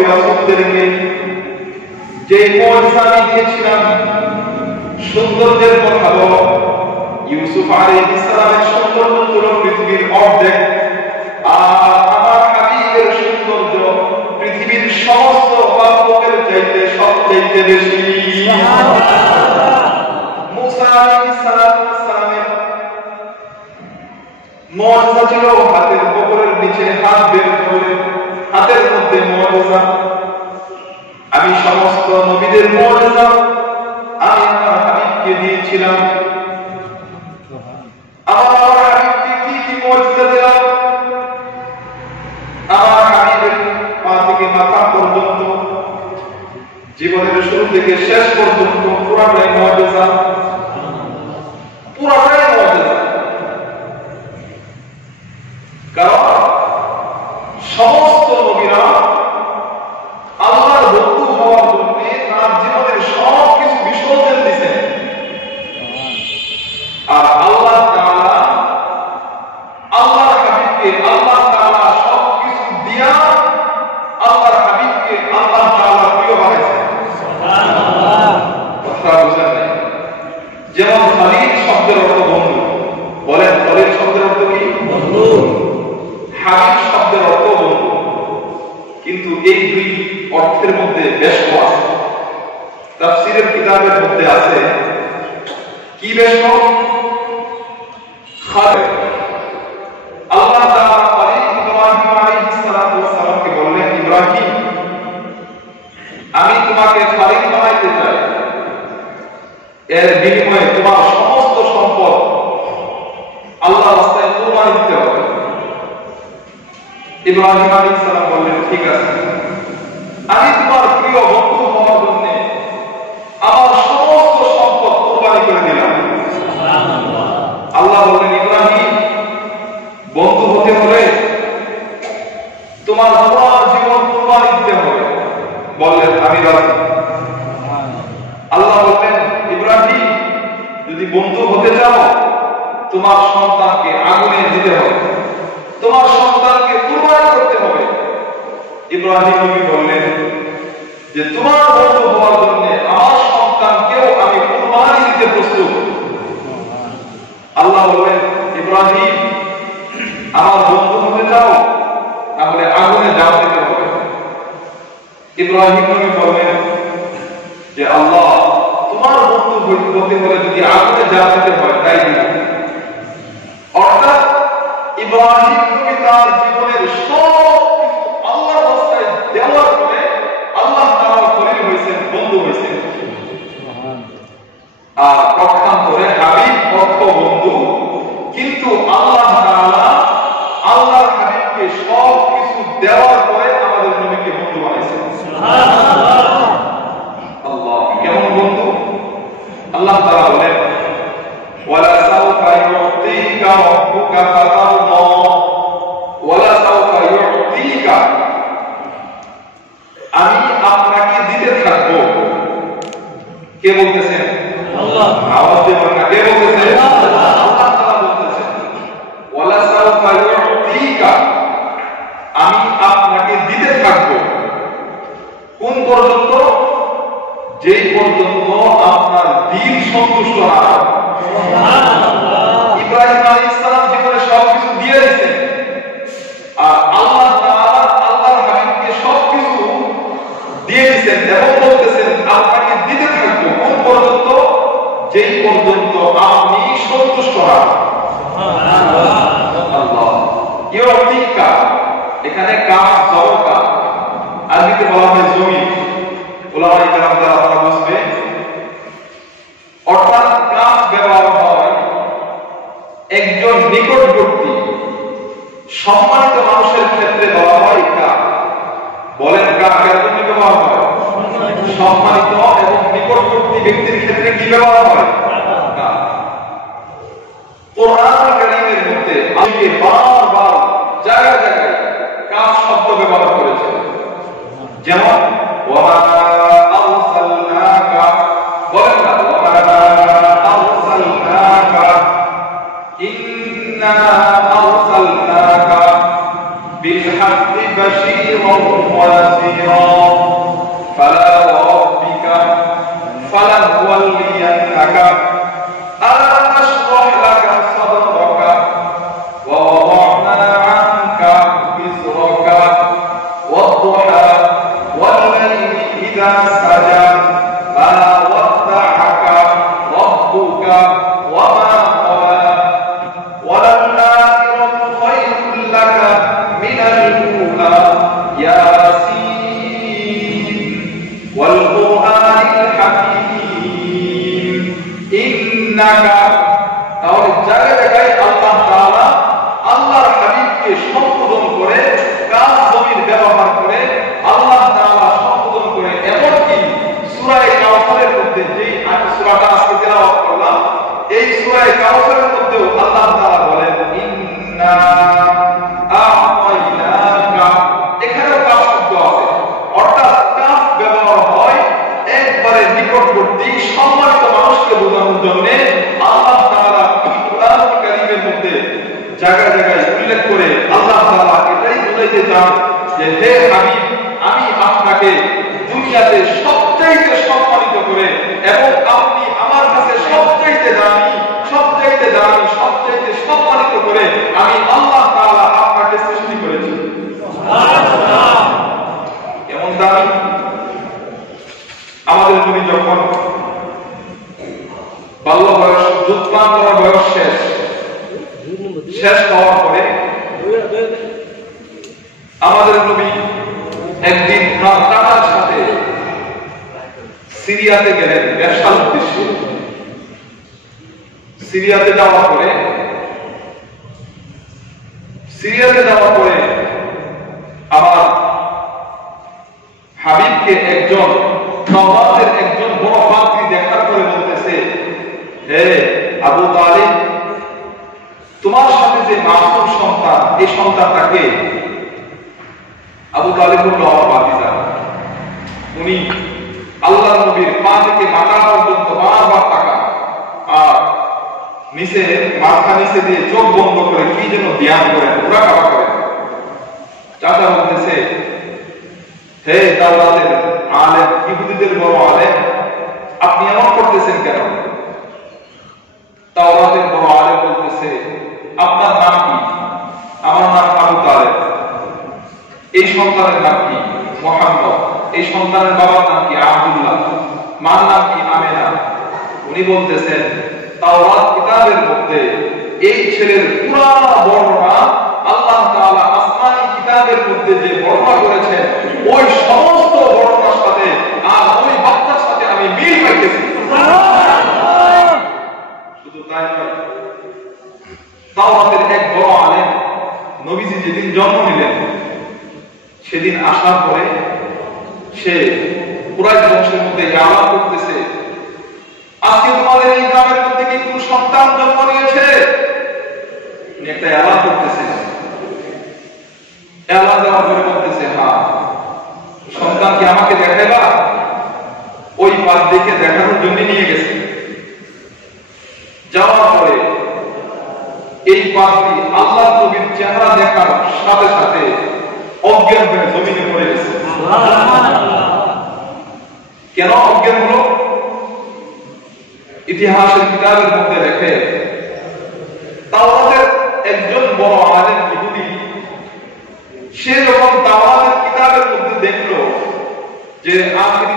নবী রাসূলদেরকে যে মুজিজা দিয়েছিলাম সৌন্দর্যের কথা বলো। ইউসুফ আলাইহিস সালামের সৌন্দর্য ছিল পৃথিবীর অর্ধেক, আর আমার হাবিবের সৌন্দর্য পৃথিবীর সমস্ত পালকের চাইতে সবচেয়ে বেশি। মুসা আলাইহিস সালামের মুজিজা ছিল হাতের কবরের নিচে হাত বের করে, হাতের মধ্যে মুজিজা। আমি সমস্ত নবীদের মুজিজা আমি আমার হাবিবকে দিয়েছিলাম। আমার হাবিবকে কি কি মুজিজা দিলাম? আমার হাবিবের পা থেকে মাথা পর্যন্ত, জীবনের শুরু থেকে শেষ পর্যন্ত পুরাটাই মুজিজা, পুরাটাই মুজিজা। কারণ সমস্ত নবীরা আল্লাহর বন্ধু হওয়ার জন্য তার জীবনের সব কিছু বিসর্জন দিয়েছেন, আর আল্লাহ তাআলা আল্লাহর হাবিবকে আল্লাহ তাআলা সব কিছু দিয়া আল্লাহর হাবিবকে আল্লাহ তাআলা প্রিয় বানাইছেন। সুবহানাল্লাহ। কথা বুঝেন না? যেমন খলিল শব্দের অর্থ বন্ধু, বলেন খলিল শব্দের অর্থ কি? বন্ধু। হাবিব শব্দের অর্থ বন্ধু, কিন্তু এই দুই অর্থের মধ্যে বেশ আছে। তাফসীরের কিতাবের মধ্যে আছে কি বেশ? আল্লাহ তাআলা ইব্রাহিম আলাইহিস সালামকে বললেন, ইব্রাহিম আমি তোমাকে খলিল বানাইতে চাই, এর বিনিময়ে তোমার সমস্ত সম্পদ আল্লাহর রাস্তায় কুরবানি দিতে হবে। ইব্রাহিম আলাইহিস সালাম বললেন, ঠিক আছে, আমি তোমার প্রিয় বন্ধু হওয়ার জন্য আমার সমস্ত সম্পদ কুরবানি করে দিলাম। সুবহানাল্লাহ। আল্লাহ বললেন, ইব্রাহিম বন্ধু হতে হলে তোমার পুরো জীবন কুরবানি দিতে হবে। বললেন, আমি রাজি। আল্লাহ বললেন, ইব্রাহিম যদি বন্ধু হতে চাও তোমার সন্তানকে আগুনে দিতে হবে, তোমার সন্তানকে কুরবানি করতে হবে। ইব্রাহিম নবী বললেন যে তোমার বন্ধু হওয়ার জন্য আমার সন্তানকেও আমি কুরবানি দিতে প্রস্তুত। আল্লাহ বললেন, ইব্রাহিম আমার বন্ধু হতে চাও তাহলে আগুনে জান দিতে হবে। ইব্রাহিম নবী বললেন যে আল্লাহ তোমার বন্ধু হতে হলে যদি আগুনে জান দিতে হয় তাই দিন। অর্থাৎ ইব্রাহিম নবী তার জীবনের সব কিছু আল্লাহর রাস্তায় দেওয়ার পরে আল্লাহ তাআলা খলিল হয়েছেন, বন্ধু হয়েছেন। আর পক্ষান্তরে হাবিব অর্থ বন্ধু, কিন্তু আল্লাহ তাআলা আল্লাহর হাবিবকে সব কিছু দেওয়ার পরে আমাদের নবীকে বন্ধু বানাইছেন। সুবহানাল্লাহ। আল্লাহ কেমন বন্ধু? আল্লাহ তাআলা বলেন, ওয়ালা সাউফা ইউতিকা রাব্বুকা ফাতারদা, ওয়ালা সাউফা ইউতিকা, আমি আপনাকে দিতে থাকবো। কে বলতেছেন? আল্লাহ। আওয়াজ দিয়ে বলেন, কে বলতেছেন? আল্লাহ তাআলা বলতেছেন, ওয়ালা সাউফা ইউতিকা, আমি আপনাকে দিতে থাকবো। কোন পর্যন্ত? যেই পর্যন্ত আপনার দিল সন্তুষ্ট না হয়। ইব্রাহিম আলাইহিস সালাম জীবনে সবকিছু দিয়ে দিয়েছেন, আর আল্লাহ তাআলা আল্লাহর হাবিবকে সবকিছু দিয়ে দিয়েছেন এবং বলতেছেন আপনাকে দিতে থাকবো। কোন পর্যন্ত? যেই পর্যন্ত আপনি সন্তুষ্ট হন। সুবহানাল্লাহ। আল্লাহ ইউতিকা, এখানে কাফ জবরকা, আরবিতে বলা হয় জমি। উলামায়ে কেরাম দ্বারা আপনারা বুঝবেন, অর্থাৎ কাফ ব্যবহার হয় একজন নিকটবর্তী সম্মানিত মানুষের ক্ষেত্রে বলা হয় কাফ। বলেন কাফ এর জন্য ব্যবহার হয়? সম্মানিত এবং নিকটবর্তী ব্যক্তির ক্ষেত্রে কি ব্যবহার হয়? কাফ। কোরআন কারীমের মধ্যে আল্লাহ বারবার জায়গায় জায়গায় কাফ শব্দ ব্যবহার করেছেন। যেমন ওয়া আরসালনাকা, বলেন না ওয়া আরসালনাকা, ইন্না আরসালনাকা বিল হাক্কি বাশীরান شهيرا ونذيرا فلا وربك فلنولينك ألم نشرح لك صدرك ووضعنا عنك وزرك والضحى والليل إذا سجى ما ودعك ربك وما قلى وللآخرة خير لك من الأولى ياسين والقرآن الحكيم إنك তাহলে জায়গায় জায়গায় আল্লাহ তাআলা আল্লাহর হাবিবকে সম্বোধন করে কাজ জমির ব্যবহার করে আল্লাহ তাআলা সম্বোধন করে এমনকি সূরা কাউসারের মধ্যে যেই সূরাটা আজকে তেলাওয়াত করলাম এই সূরা কাউসারের মধ্যেও আল্লাহ তাআলা বলেন ইন্না আ'তাইনাকা এখানেও কাফ শব্দ আছে অর্থাৎ কাফ ব্যবহার হয় একবারে নিকটবর্তী সম্মানিত মানুষকে বোঝানোর জন্য আল্লাহ তাআলা কোরআনুল কারীমের মধ্যে জায়গায় জায়গায় উল্লেখ করে আল্লাহ তাআলা এটাই বোঝাইতে চান যে হে হাবিব আমি আপনাকে দুনিয়াতে সবচেয়ে সম্মানিত করে এবং আপনি আমার কাছে সবচেয়ে দামি সবচেয়ে সম্মানিত করে আমি আল্লাহ তাআলা আপনাকে সৃষ্টি করেছি। সুবহানাল্লাহ। কেমন দামি? আমাদের নবী যখন বাল্য বয়স যুদ্ধপান করার বয়স শেষ হওয়ার পরে আমাদের নবী একদিন তার দাদার সাথে সিরিয়াতে গেলেন ব্যবসার উদ্দেশ্যে। সিরিয়াতে যাওয়ার পরে আমার হাবিবকে একজন নওয়াজের একজন বড় পাত্রী দেখার পরে বলতেছে, হে আবু তালিব, তোমার সাথে যে মাসুম সন্তান, এই সন্তানটাকে? আবু তালিব বলল, আমার ভাতিজা। উনি আল্লাহ নবীর পা থেকে মাথা পর্যন্ত বারবার তাকান আর নিচে মাথা নিচে দিয়ে চোখ বন্ধ করে কি যেন ধ্যান করেন, পুরা কাবা করেন। চাচা বলতেছে, হে তাওরাতের আলেম, ইহুদিদের বড় আলেম, আপনি এমন করতেছেন কেন? তাওরাতের বড় আলেম বলতেছে, আপনার নাম কি? আমার নাম আবু তালেব। এই সন্তানের নাম কি? মুহাম্মদ। এই সন্তানের বাবার নাম কি? আব্দুল্লাহ। মার নাম কি? আমেনা। উনি বলতেছেন, তাওরাত কিতাবের মধ্যে এই ছেলের পুরো বর্ণনা আল্লাহ তাআলা আসমানী কিতাবের মধ্যে যে বর্ণনা করেছেন ওই সমস্ত বর্ণনার সাথে আর ওই বাচ্চার সাথে আমি মিল পাইতেছি। শুধু তাই নয়, তাওরাতের এক বড় আলেম নবীজি যেদিন জন্ম নিলেন সেদিন আসার পরে সে কুরাইশ বংশের মধ্যে আলাপ করতেছে, আজকে তোমাদের এই গ্রামের মধ্যে কি কোনো সন্তান জন্ম নিয়েছে? একটা এলান করতেছে, এলান দেওয়ার পরে বলতেছে, হ্যাঁ। সন্তান কি আমাকে দেখাইবা? ওই পাশ দেখে দেখানোর জন্য নিয়ে গেছে। যাওয়ার পরে এই পাশটি আল্লাহ নবীর চেহারা দেখার সাথে সাথে অজ্ঞান হয়ে জমিনে পড়ে গেছে। কেন অজ্ঞান হলো? ইতিহাসের কিতাবের মধ্যে লেখে, তাওরাতের একজন বড় আলেম ইহুদি সে যখন তাওরাতের কিতাবের মধ্যে দেখলো যে আখিরি